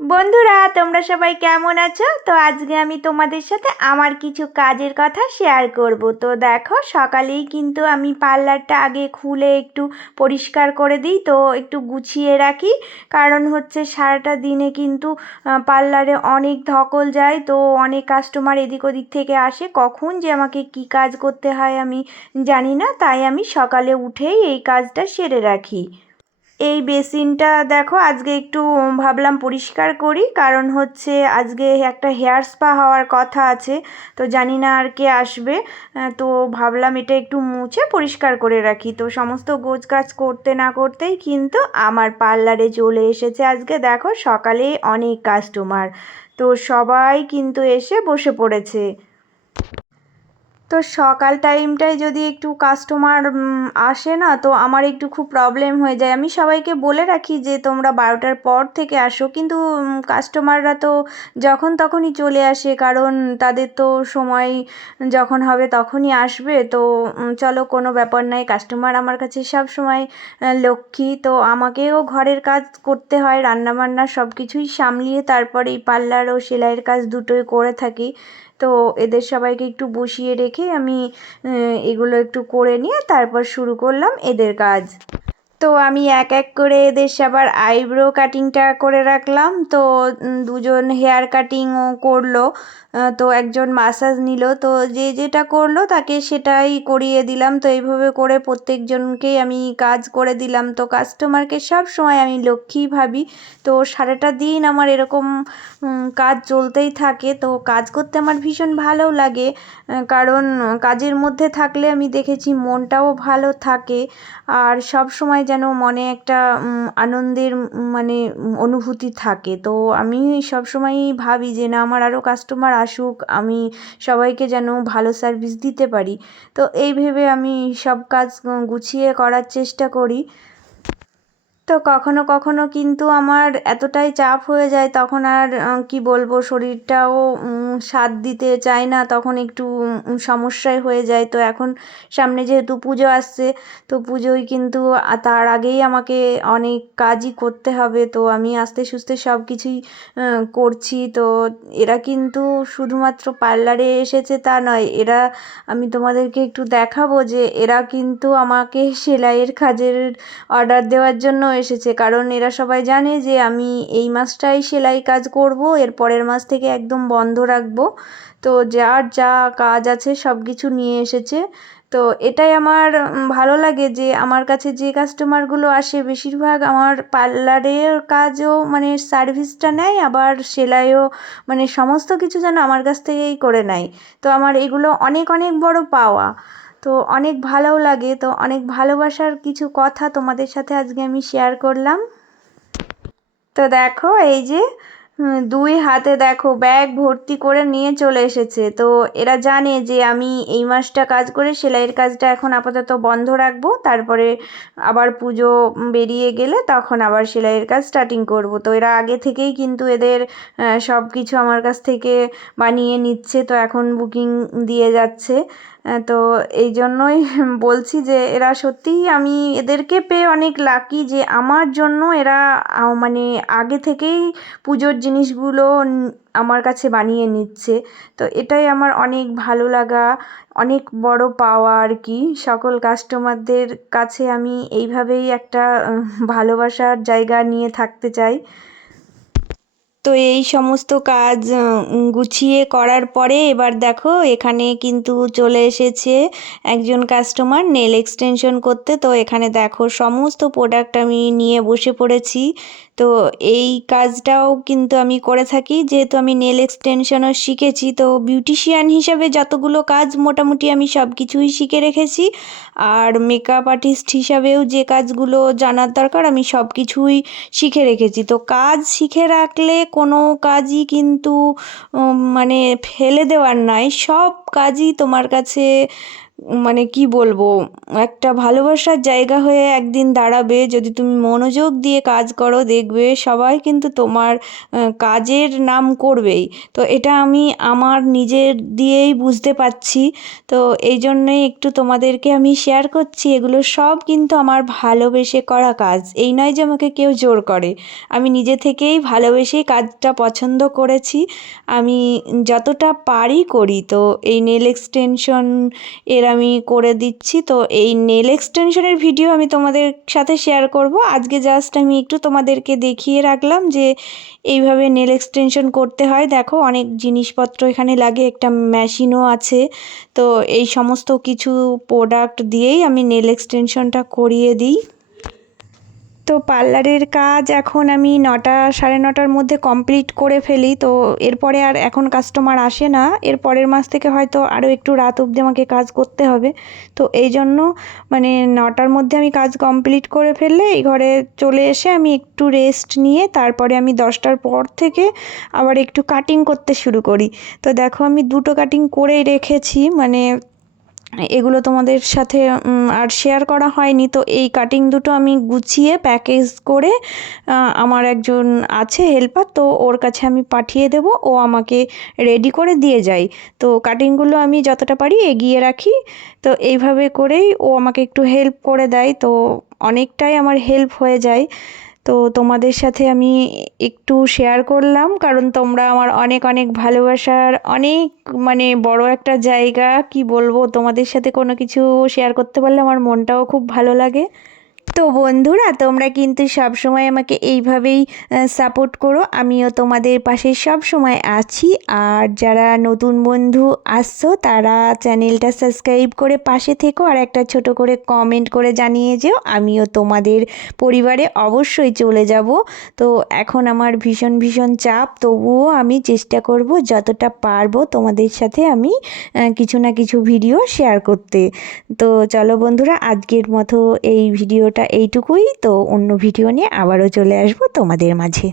বন্ধুরা, তোমরা সবাই কেমন আছো? তো আজকে আমি তোমাদের সাথে আমার কিছু কাজের কথা শেয়ার করব। তো দেখো, সকালেই কিন্তু আমি পার্লারটা আগে খুলে একটু পরিষ্কার করে দিই, তো একটু গুছিয়ে রাখি। কারণ হচ্ছে সারাটা দিনে কিন্তু পার্লারে অনেক ধকল যায়, তো অনেক কাস্টমার এদিক ওদিক থেকে আসে। কখন যে আমাকে কি কাজ করতে হয় আমি জানি না, তাই আমি সকালে উঠেই এই কাজটা সেরে রাখি। এই বেসিনটা দেখো, আজকে একটু ভাবলাম পরিষ্কার করি। কারণ হচ্ছে আজকে একটা হেয়ার স্পা হওয়ার কথা আছে, তো জানি না আর কে আসবে। তো ভাবলাম এটা একটু মুছে পরিষ্কার করে রাখি। তো সমস্ত গোছ কাজ করতে না করতেই কিন্তু আমার পার্লারে চলে এসেছে আজকে। দেখো সকালে অনেক কাস্টমার তো সবাই কিন্তু এসে বসে পড়েছে। তো সকাল টাইমটায় যদি একটু কাস্টমার আসে না, তো আমার একটু খুব প্রবলেম হয়ে যায়। আমি সবাইকে বলে রাখি যে, তোমরা বারোটার পর থেকে আসো। কিন্তু কাস্টমাররা তো যখন তখনই চলে আসে, কারণ তাদের তো সময় যখন হবে তখনই আসবে। তো চলো কোনো ব্যাপার নাই কাস্টমার আমার কাছে সব সময় লক্ষ্মী। তো আমাকেও ঘরের কাজ করতে হয়, রান্নাবান্না সব কিছুই সামলিয়ে তারপরে এই পার্লার ও সেলাইয়ের কাজ দুটোই করে থাকি। তো এদের সবাইকে একটু বসিয়ে রেখে আমি এগুলো একটু করে নিয়ে তারপর শুরু করলাম এদের কাজ। তো আমি এক এক করে এদের সবার আইব্রো কাটিংটা করে রাখলাম। তো দুজন হেয়ার কাটিংও করল। তো একজন মাসাজ নিল। তো যে যেটা করল তাকে সেটাই করিয়ে দিলাম। তো এইভাবে করে প্রত্যেকজনকেই আমি কাজ করে দিলাম। তো কাস্টমারকে সব সময় আমি লক্ষ্মী ভাবি। তো সারাটা দিন আমার এরকম কাজ চলতেই থাকে। তো কাজ করতে আমার ভীষণ ভালো লাগে। কারণ কাজের মধ্যে থাকলে আমি দেখেছি মনটাও ভালো থাকে। আর সব সময় যেন মনে একটা আনন্দের মানে অনুভূতি থাকে। তো আমি সবসময়ই ভাবি যে, না, আমার আরও কাস্টমার আসুক, আমি সবাইকে যেন ভালো সার্ভিস দিতে পারি। তো এই ভেবে আমি সব কাজ গুছিয়ে করার চেষ্টা করি। তো কখনো কখনো কিন্তু আমার এতটাই চাপ হয়ে যায়, তখন আর কি বলব, শরীরটাও সাথ দিতে চায় না, তখন একটু সমস্যায় হয়ে যায়। তো এখন সামনে যেহেতু পুজো আসছে, তো পুজোয় কিন্তু তার আগেই আমাকে অনেক কাজই করতে হবে। তো আমি আস্তে সুস্তে সব কিছুই করছি। তো এরা কিন্তু শুধুমাত্র পার্লারে এসেছে তা নয়, এরা, আমি তোমাদেরকে একটু দেখাবো যে এরা কিন্তু আমাকে সেলাইয়ের কাজের অর্ডার দেওয়ার জন্য এসেছে। কারণ এরা সবাই জানে যে আমি এই মাসটাই সেলাই কাজ করব, এর পরের মাস থেকে একদম বন্ধ রাখব। তো যার যা কাজ আছে সব কিছু নিয়ে এসেছে। তো এটাই আমার ভালো লাগে যে আমার কাছে যে কাস্টমারগুলো আসে, বেশিরভাগ আমার পার্লারের কাজও মানে সার্ভিসটা নেয়, আবার সেলাইও মানে সমস্ত কিছু যেন আমার কাছ থেকেই করে নেয়। তো আমার এগুলো অনেক অনেক বড় পাওয়া। তো অনেক ভালোও লাগে। তো অনেক ভালোবাসার কিছু কথা তোমাদের সাথে আজকে আমি শেয়ার করলাম। তো দেখো, এই যে দুই হাতে দেখো ব্যাগ ভর্তি করে নিয়ে চলে এসেছে। তো এরা জানে যে আমি এই মাসটা কাজ করে সেলাইয়ের কাজটা এখন আপাতত বন্ধ রাখব। তারপরে আবার পুজো বেরিয়ে গেলে তখন আবার সেলাইয়ের কাজ স্টার্টিং করব। তো এরা আগে থেকেই কিন্তু এদের সব কিছু আমার কাছ থেকে বানিয়ে নিচ্ছে। তো এখন বুকিং দিয়ে যাচ্ছে। তো এই জন্যই বলছি যে এরা সত্যিই আমি এদেরকে পেয়ে অনেক লাকি যে আমার জন্য এরা মানে আগে থেকেই পুজোর জিনিসগুলো আমার কাছে বানিয়ে নিচ্ছে। তো এটাই আমার অনেক ভালো লাগা, অনেক বড় পাওয়া আর কি। সকল কাস্টমারদের কাছে আমি এইভাবেই একটা ভালোবাসার জায়গা নিয়ে থাকতে চাই। তো এই সমস্ত কাজ গুছিয়ে করার পরে এবার দেখো এখানে কিন্তু চলে এসেছে একজন কাস্টমার নেল এক্সটেনশন করতে। তো এখানে দেখো সমস্ত প্রোডাক্ট আমি নিয়ে বসে পড়েছি। তো এই কাজটাও কিন্তু আমি করে থাকি। যেহেতু আমি নেল এক্সটেনশনও শিখেছি, তো বিউটিশিয়ান হিসাবে যতগুলো কাজ মোটামুটি আমি সব কিছুই শিখে রেখেছি। আর মেকআপ আর্টিস্ট হিসাবেও যে কাজগুলো জানার দরকার, আমি সব কিছুই শিখে রেখেছি। তো কাজ শিখে রাখলে কোনো কাজই কিন্তু মানে ফেলে দেওয়ার নয় সব কাজই তোমার কাছে মানে কি বলব, একটা ভালোবাসার জায়গা হয়ে একদিন দাঁড়াবে। যদি তুমি মনোযোগ দিয়ে কাজ করো, দেখবে সবাই কিন্তু তোমার কাজের নাম করবেই। তো এটা আমি আমার নিজের দিয়েই বুঝতে পারছি। তো এই জন্যই একটু তোমাদেরকে আমি শেয়ার করছি, এগুলো সব কিন্তু আমার ভালোবেসে করা কাজ। এই নয় যে আমাকে কেউ জোর করে। আমি নিজে থেকেই ভালোবেসেই কাজটা পছন্দ করেছি। আমি যতটা পারি করি। তো এই নেল এক্সটেনশন এর আমি করে দিচ্ছি। তো এই নেল এক্সটেনশনের ভিডিও আমি তোমাদের সাথে শেয়ার করব। আজকে জাস্ট আমি একটু তোমাদেরকে দেখিয়ে রাখলাম যে এইভাবে নেল এক্সটেনশন করতে হয়। দেখো, অনেক জিনিসপত্র এখানে লাগে, একটা মেশিনও আছে। তো এই সমস্ত কিছু প্রোডাক্ট দিয়েই আমি নেল এক্সটেনশনটা করিয়ে দিই। তো পার্লারের কাজ এখন আমি নটা, সাড়ে নটার মধ্যে কমপ্লিট করে ফেলি। তো এরপরে আর এখন কাস্টমার আসে না। এর পরের মাস থেকে হয়তো আরও একটু রাত অবধি আমাকে কাজ করতে হবে। তো এই জন্য মানে নটার মধ্যে আমি কাজ কমপ্লিট করে ফেললে এই ঘরে চলে এসে আমি একটু রেস্ট নিয়ে তারপরে আমি দশটার পর থেকে আবার একটু কাটিং করতে শুরু করি। তো দেখো আমি দুটো কাটিং করেই রেখেছি। মানে এগুলো তোমাদের সাথে আর শেয়ার করা হয়নি। তো এই কাটিং দুটো আমি গুছিয়ে প্যাকেজ করে আমার একজন আছে হেল্পার তো ওর কাছে আমি পাঠিয়ে দেব। ও আমাকে রেডি করে দিয়ে যায়। তো কাটিংগুলো আমি যতটা পারি এগিয়ে রাখি। তো এইভাবে করেই ও আমাকে একটু হেল্প করে দেয়। তো অনেকটাই আমার হেল্প হয়ে যায়। তো তোমাদের সাথে আমি একটু শেয়ার করলাম, কারণ তোমরা আমার অনেক অনেক ভালোবাসার অনেক মানে বড় একটা জায়গা, কি বলব? তোমাদের সাথে কোনো কিছু শেয়ার করতে পারলে আমার মনটাও খুব ভালো লাগে। তো বন্ধুরা, তোমরা কিন্তু সব সময় আমাকে এইভাবেই সাপোর্ট করো। আমিও তোমাদের পাশে সব সময় আছি। আর যারা নতুন বন্ধু আসছো, তারা চ্যানেলটা সাবস্ক্রাইব করে পাশে থেকো। আর একটা ছোট করে কমেন্ট করে জানিয়ে যেও, আমিও তোমাদের পরিবারে অবশ্যই চলে যাব। তো এখন আমার ভীষণ ভীষণ চাপ, তবুও আমি চেষ্টা করব যতটা পারব তোমাদের সাথে আমি কিছু না কিছু ভিডিও শেয়ার করতে। তো চলো বন্ধুরা, আজকের মতো এই ভিডিওটা এইটুকুই। তো অন্য ভিডিও নিয়ে আবারও চলে আসব তোমাদের মাঝে।